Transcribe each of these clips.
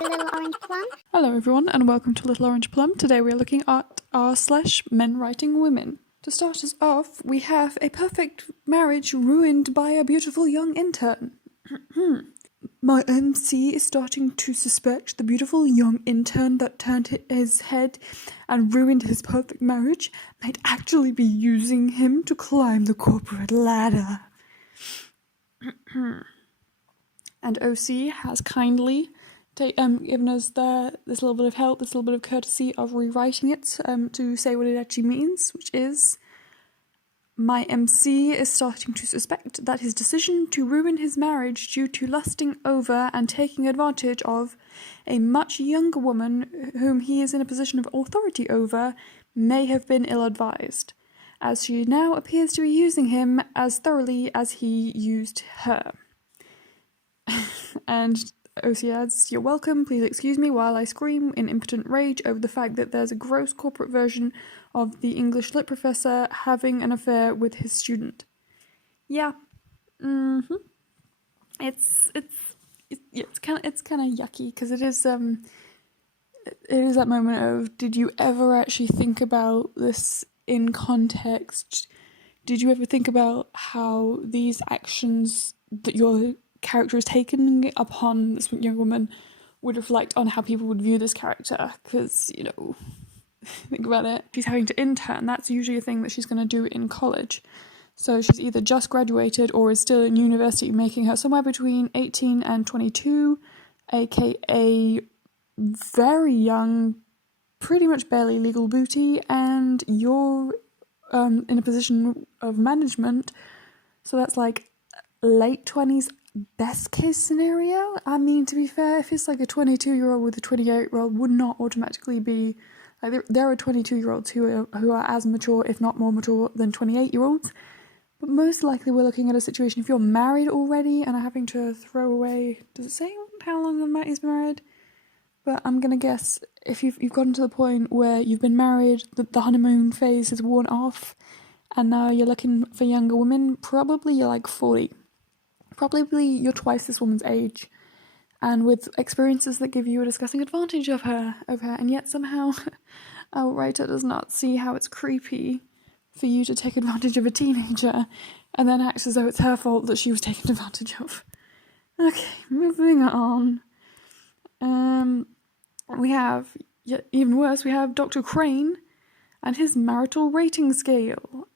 Little Orange Plum. Hello everyone and welcome to Little Orange Plum. Today we are looking at r/MenWritingWomen. To start us off, we have a perfect marriage ruined by a beautiful young intern. My MC is starting to suspect the beautiful young intern that turned his head and ruined his perfect marriage might actually be using him to climb the corporate ladder. And OC has kindly given us this little bit of help, this little bit of courtesy of rewriting it to say what it actually means, which is, my MC is starting to suspect that his decision to ruin his marriage due to lusting over and taking advantage of a much younger woman whom he is in a position of authority over may have been ill-advised, as she now appears to be using him as thoroughly as he used her. And OC adds, "You're welcome, please excuse me while I scream in impotent rage over the fact that there's a gross corporate version of the English lit professor having an affair with his student." Yeah. It's kind of yucky because it is that moment of, did you ever actually think about this in context? Did you ever think about how these actions that your character is taken upon this young woman would reflect on how people would view this character? Because, you know, think about it. She's having to intern. That's usually a thing that she's going to do in college. So she's either just graduated or is still in university, making her somewhere between 18 and 22, aka very young, pretty much barely legal booty, and you're in a position of management. So that's like late 20s, best case scenario. I mean, to be fair, if it's like a 22-year-old with a 28-year-old, would not automatically be like, there are 22-year-olds who are as mature, if not more mature, than 28-year-olds. But most likely we're looking at a situation if you're married already and are having to throw away, does it say how long he's been married? But I'm gonna guess if you've gotten to the point where you've been married, the honeymoon phase is worn off, and now you're looking for younger women, probably you're like 40. Probably you're twice this woman's age, and with experiences that give you a disgusting advantage of her, and yet somehow our writer does not see how it's creepy for you to take advantage of a teenager, and then acts as though it's her fault that she was taken advantage of. Okay, moving on. We have, even worse, we have Dr. Crane and his marital rating scale.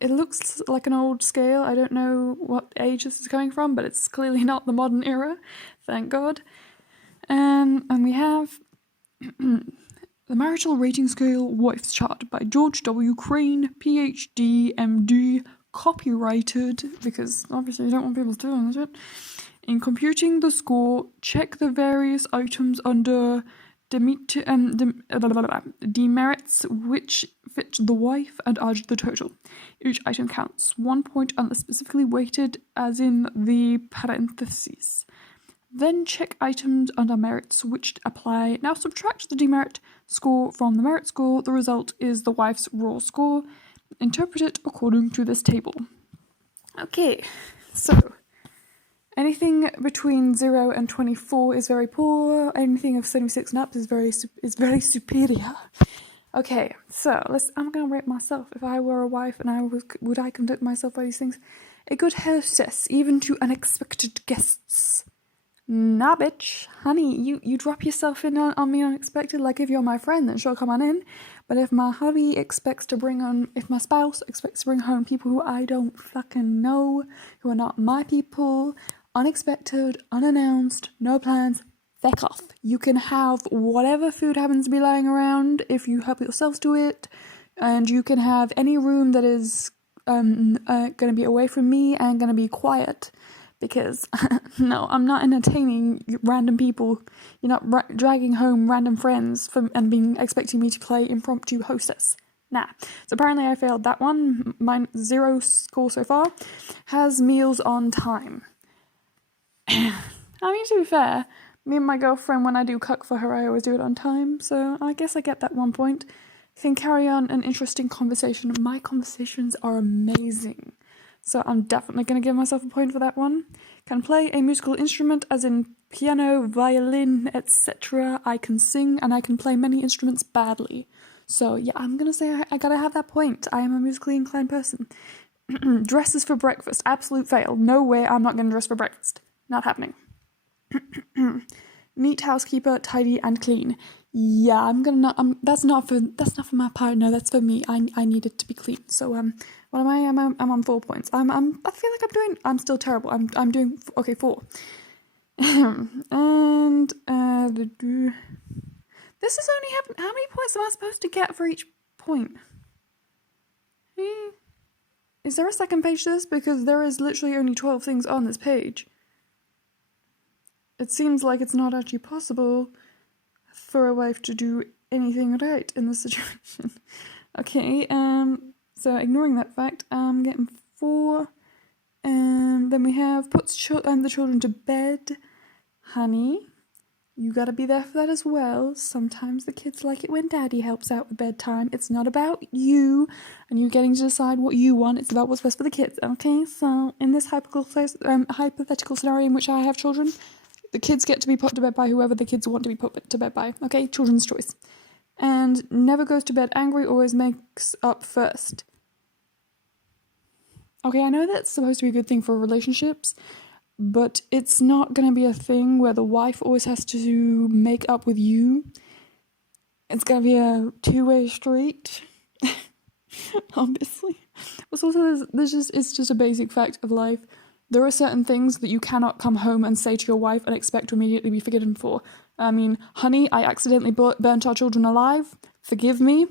It looks like an old scale. I don't know what age this is coming from, but it's clearly not the modern era, thank God. And we have the marital rating scale wife's chart by George W. Crane, PhD, MD, copyrighted, because obviously you don't want people stealing this shit. In computing the score, check the various items under demerits which fit the wife and add the total. Each item counts 1 point unless specifically weighted, as in the parentheses. Then check items under merits which apply. Now subtract the demerit score from the merit score. The result is the wife's raw score. Interpret it according to this table. Okay, so anything between 0 and 24 is very poor. Anything of 76 and up is very superior. Okay, so I'm gonna rate myself. If I were a wife and would I conduct myself by these things? A good hostess, even to unexpected guests. Nah, bitch, honey, you drop yourself in on me unexpected. Like, if you're my friend, then sure, come on in. But if my spouse expects to bring home people who I don't fucking know, who are not my people, unexpected, unannounced, no plans, feck off. You can have whatever food happens to be lying around if you help yourselves to it, and you can have any room that is going to be away from me and going to be quiet, because no, I'm not entertaining random people. You're not dragging home random friends and expecting me to play impromptu hostess. Nah. So apparently I failed that one. Mine 0 score so far. Has meals on time. I mean, to be fair, me and my girlfriend, when I do cook for her, I always do it on time, so I guess I get that 1 point. Can carry on an interesting conversation. My conversations are amazing, so I'm definitely going to give myself a point for that one. Can play a musical instrument, as in piano, violin, etc. I can sing and I can play many instruments badly. So yeah, I'm gonna say I gotta have that point. I am a musically inclined person. Dresses for breakfast, absolute fail. No way I'm not gonna dress for breakfast. Not happening. Neat housekeeper, tidy and clean. Yeah, I'm gonna not. That's not for my partner. That's for me. I need it to be clean. So what am I? I'm on 4 points. I feel like I'm still terrible. I'm doing okay 4. And this is only happened. How many points am I supposed to get for each point? Is there a second page to this? Because there is literally only 12 things on this page. It seems like it's not actually possible for a wife to do anything right in this situation. Okay, so ignoring that fact, I'm getting 4. And then we have puts the children to bed. Honey, you gotta be there for that as well. Sometimes the kids like it when daddy helps out with bedtime. It's not about you and you getting to decide what you want. It's about what's best for the kids. Okay, so in this hypothetical scenario in which I have children, the kids get to be put to bed by whoever the kids want to be put to bed by. Okay, children's choice. And never goes to bed angry, always makes up first. Okay, I know that's supposed to be a good thing for relationships, but it's not going to be a thing where the wife always has to make up with you. It's going to be a two-way street, obviously. But also, it's just a basic fact of life. There are certain things that you cannot come home and say to your wife and expect to immediately be forgiven for. I mean, honey, I accidentally burnt our children alive. Forgive me.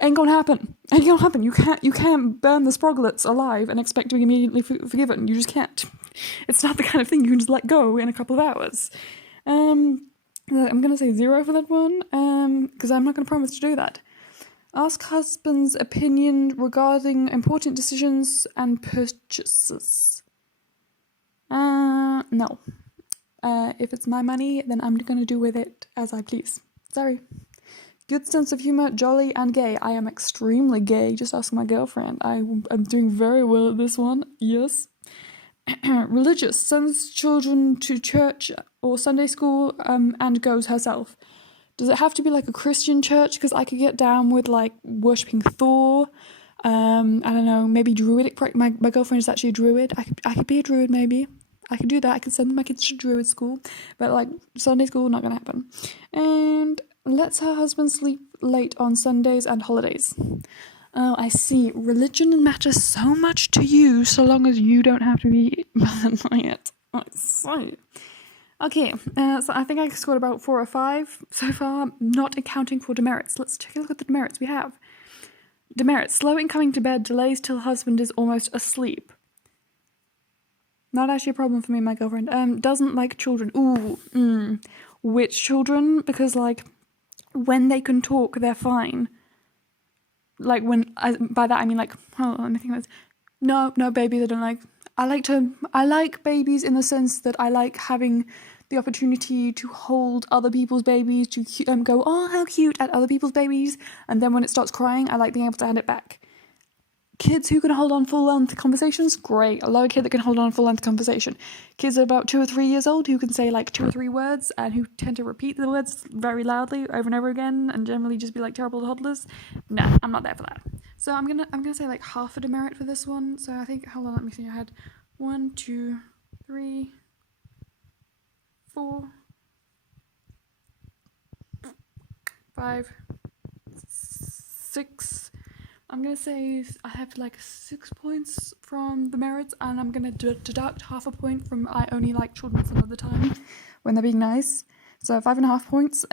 Ain't gonna happen. You can't burn the Sproglets alive and expect to be immediately forgiven. You just can't. It's not the kind of thing you can just let go in a couple of hours. I'm gonna say 0 for that one, because I'm not gonna promise to do that. Ask husband's opinion regarding important decisions and purchases. No. If it's my money, then I'm gonna do with it as I please. Sorry. Good sense of humor, jolly and gay. I am extremely gay. Just ask my girlfriend. I'm doing very well at this one. Yes. Religious. Sends children to church or Sunday school and goes herself. Does it have to be like a Christian church? Because I could get down with like worshipping Thor. I don't know, maybe druidic. My girlfriend is actually a druid. I could be a druid maybe. I could do that. I could send my kids to druid school. But like Sunday school, not gonna happen. And lets her husband sleep late on Sundays and holidays. Oh, I see. Religion matters so much to you, so long as you don't have to be bothered by it. I see. Okay, so I think I scored about 4 or 5 so far, not accounting for demerits. Let's take a look at the demerits we have. Demerits. Slow in coming to bed, delays till husband is almost asleep. Not actually a problem for me and my girlfriend. Doesn't like children. Ooh, which children? Because, like, when they can talk, they're fine. Like, by that I mean, like, oh, let me think about this. No, babies I don't like. I like babies in the sense that I like having the opportunity to hold other people's babies, to go, oh, how cute, at other people's babies, and then when it starts crying, I like being able to hand it back. Kids who can hold on full-length conversations, great. I love a kid that can hold on full-length conversation. Kids about 2 or 3 years old who can say like 2 or 3 words and who tend to repeat the words very loudly over and over again and generally just be like terrible toddlers. No, I'm not there for that. So I'm gonna say like half a demerit for this one. So I think, hold on, let me see. I had 1, 2, 3, 4, 5, 6. I'm going to say I have like 6 points from the merits, and I'm going to deduct half a point from I only like children some of the time when they're being nice. So 5.5 points.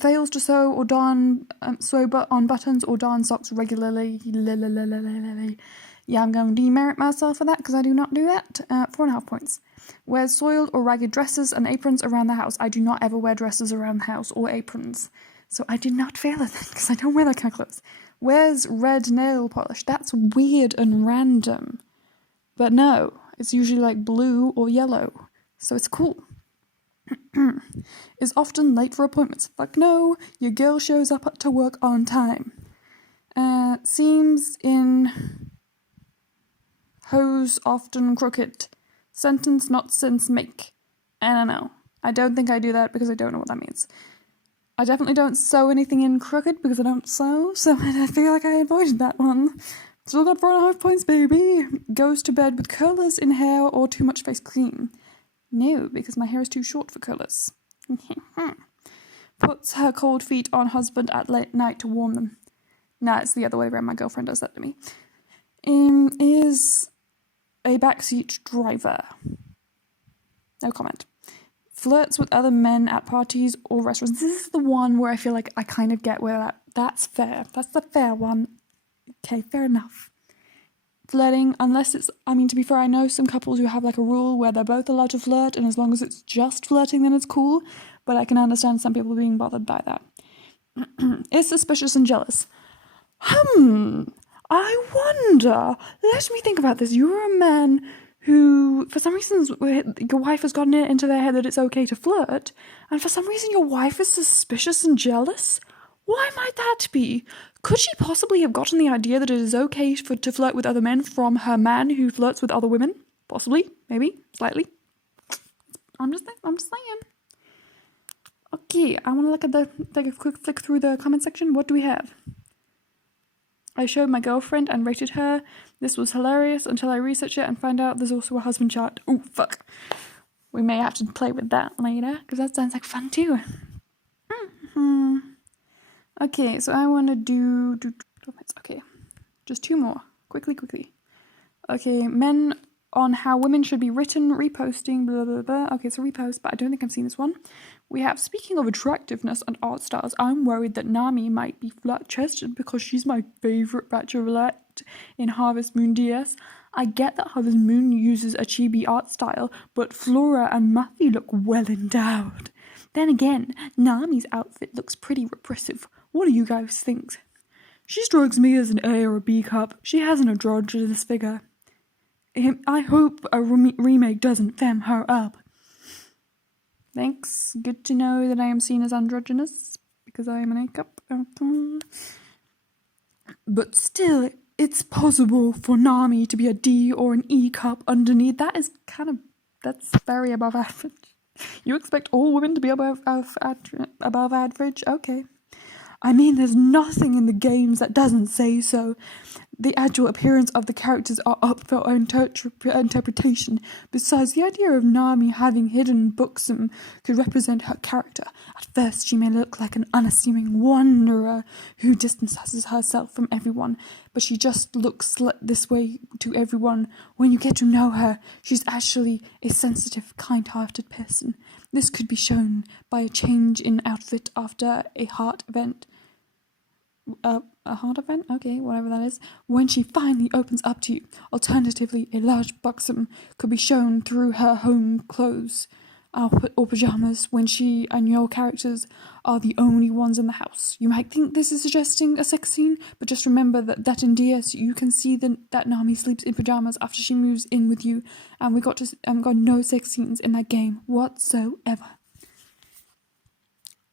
Fails to sew or darn, on buttons or darn socks regularly. Yeah, I'm going to demerit myself for that because I do not do that. 4.5 points. Wears soiled or ragged dresses and aprons around the house. I do not ever wear dresses around the house or aprons. So I did not fail at that because I don't wear that kind of clothes. Wears red nail polish. That's weird and random. But no, it's usually like blue or yellow. So it's cool. Is often late for appointments. Fuck no, your girl shows up to work on time. Seems in hose often crooked. Sentence not sense make. I don't know. I don't think I do that because I don't know what that means. I definitely don't sew anything in crooked because I don't sew, so I feel like I avoided that one. Still got 4.5 points, baby. Goes to bed with curlers in hair or too much face cream. No, because my hair is too short for curlers. Puts her cold feet on husband at late night to warm them. Nah, it's the other way around. My girlfriend does that to me. Is a backseat driver. No comment. Flirts with other men at parties or restaurants. This is the one where I feel like I kind of get where that's fair. That's the fair one. Okay, fair enough. Flirting, unless it's, to be fair, I know some couples who have like a rule where they're both allowed to flirt, and as long as it's just flirting, then it's cool. But I can understand some people being bothered by that. Is suspicious and jealous. I wonder. Let me think about this. You're a man who, for some reason, your wife has gotten it into their head that it's okay to flirt, and for some reason your wife is suspicious and jealous? Why might that be? Could she possibly have gotten the idea that it is okay to flirt with other men from her man who flirts with other women? Possibly, maybe, slightly. I'm just saying. Okay, I want to take a quick flick through the comment section. What do we have? I showed my girlfriend and rated her. This was hilarious until I researched it and found out there's also a husband chart. Oh, fuck. We may have to play with that later, because that sounds like fun too. Okay, so I want to do... Okay, just two more. Quickly. Okay, men on how women should be written, reposting, blah, blah, blah. Okay, so repost, but I don't think I've seen this one. We have, speaking of attractiveness and art styles, I'm worried that Nami might be flat-chested because she's my favourite bachelorette in Harvest Moon DS. I get that Harvest Moon uses a chibi art style, but Flora and Muffy look well endowed. Then again, Nami's outfit looks pretty repressive. What do you guys think? She strikes me as an A or a B cup. She has an androgynous figure. I hope a remake doesn't fem her up. Thanks. Good to know that I am seen as androgynous, because I am an A cup. But still, it's possible for Nami to be a D or an E cup underneath. That's very above average. You expect all women to be above average? Okay. There's nothing in the games that doesn't say so. The actual appearance of the characters are up for interpretation. Besides, the idea of Nami having hidden Buxom could represent her character. At first, she may look like an unassuming wanderer who distances herself from everyone, but she just looks this way to everyone. When you get to know her, she's actually a sensitive, kind-hearted person. This could be shown by a change in outfit after a heart event. A heart event? Okay, whatever that is. When she finally opens up to you. Alternatively, a large buxom could be shown through her home clothes or pajamas when she and your characters are the only ones in the house. You might think this is suggesting a sex scene, but just remember that in DS you can see that Nami sleeps in pajamas after she moves in with you, and we got no sex scenes in that game whatsoever.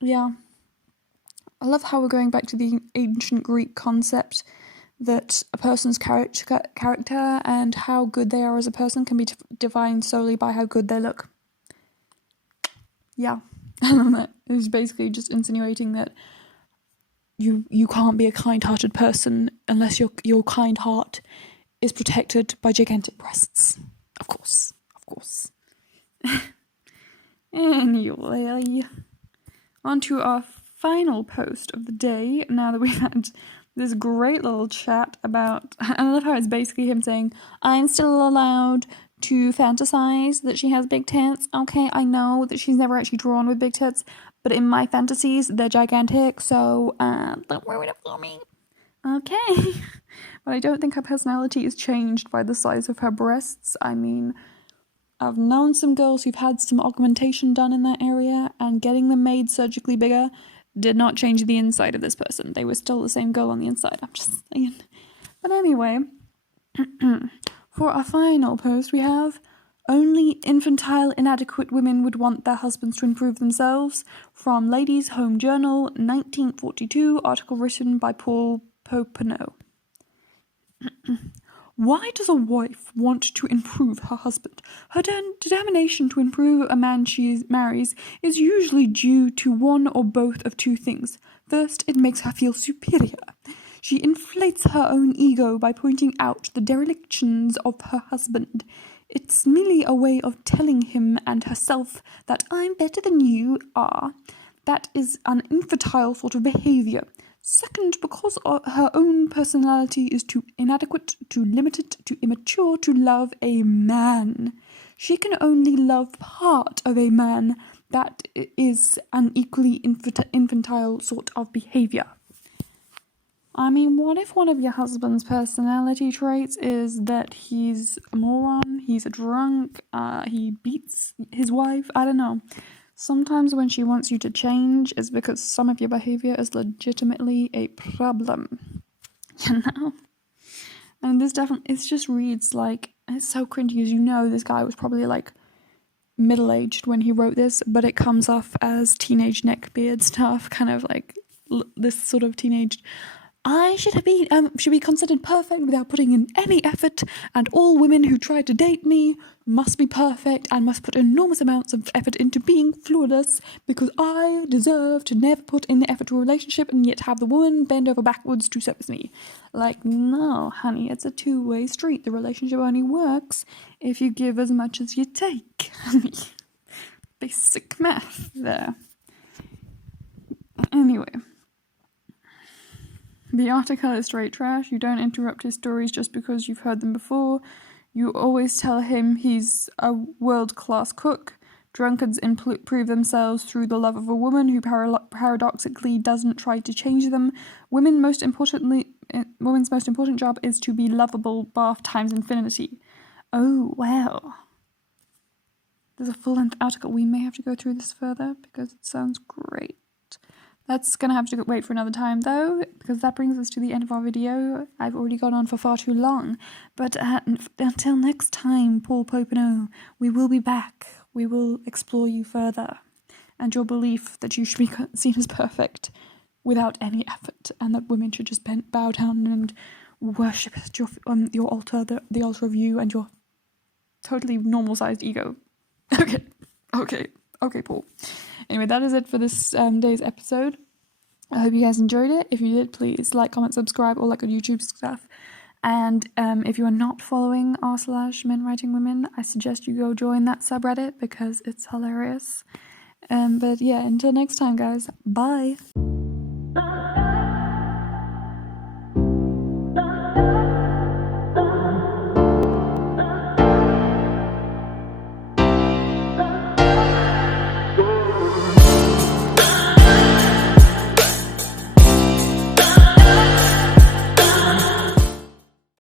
Yeah. I love how we're going back to the ancient Greek concept that a person's character and how good they are as a person can be defined solely by how good they look. Yeah, I love that. It was basically just insinuating that you can't be a kind-hearted person unless your kind heart is protected by gigantic breasts. Of course. Anyway, on to our final post of the day, now that we've had this great little chat about, I love how it's basically him saying, I'm still allowed to fantasize that she has big tits. Okay, I know that she's never actually drawn with big tits, but in my fantasies, they're gigantic, so don't ruin it for me. Okay. But I don't think her personality is changed by the size of her breasts. I've known some girls who've had some augmentation done in that area, and getting them made surgically bigger did not change the inside of this person. They were still the same girl on the inside, I'm just saying. But anyway, for our final post we have, only infantile, inadequate women would want their husbands to improve themselves, from Ladies' Home Journal, 1942, article written by Paul Popenoe. Why does a wife want to improve her husband? Her determination to improve a man she marries is usually due to one or both of two things. First, it makes her feel superior. She inflates her own ego by pointing out the derelictions of her husband. It's merely a way of telling him and herself that I'm better than you are. That is an infantile sort of behaviour. Second, because her own personality is too inadequate, too limited, too immature to love a man. She can only love part of a man. That is an equally infantile sort of behaviour. I mean, what if one of your husband's personality traits is that he's a moron, he's a drunk, he beats his wife? I don't know. Sometimes when she wants you to change, it's because some of your behavior is legitimately a problem. You know? And this definitely, it just reads like, it's so cringy, as you know, this guy was probably like middle-aged when he wrote this, but it comes off as teenage neckbeard stuff, kind of like this sort of teenage... I should be considered perfect without putting in any effort, and all women who try to date me must be perfect and must put enormous amounts of effort into being flawless because I deserve to never put in the effort to a relationship and yet have the woman bend over backwards to service me. Like, no, honey, it's a two-way street. The relationship only works if you give as much as you take. Basic math there. Anyway. The article is straight trash. You don't interrupt his stories just because you've heard them before. You always tell him he's a world-class cook. Drunkards improve themselves through the love of a woman who paradoxically doesn't try to change them. Women's most important job is to be lovable, bath times infinity. Oh, well. There's a full-length article. We may have to go through this further because it sounds great. That's going to have to wait for another time, though, because that brings us to the end of our video. I've already gone on for far too long. But until next time, Paul Popenoe, we will be back. We will explore you further. And your belief that you should be seen as perfect without any effort, and that women should just bow down and worship at your altar, the altar of you and your totally normal-sized ego. Okay, Paul. Anyway, that is it for this day's episode. I hope you guys enjoyed it. If you did, please like, comment, subscribe, all that good YouTube stuff. And if you are not following r/MenWritingWomen, I suggest you go join that subreddit because it's hilarious. But yeah, until next time, guys. Bye.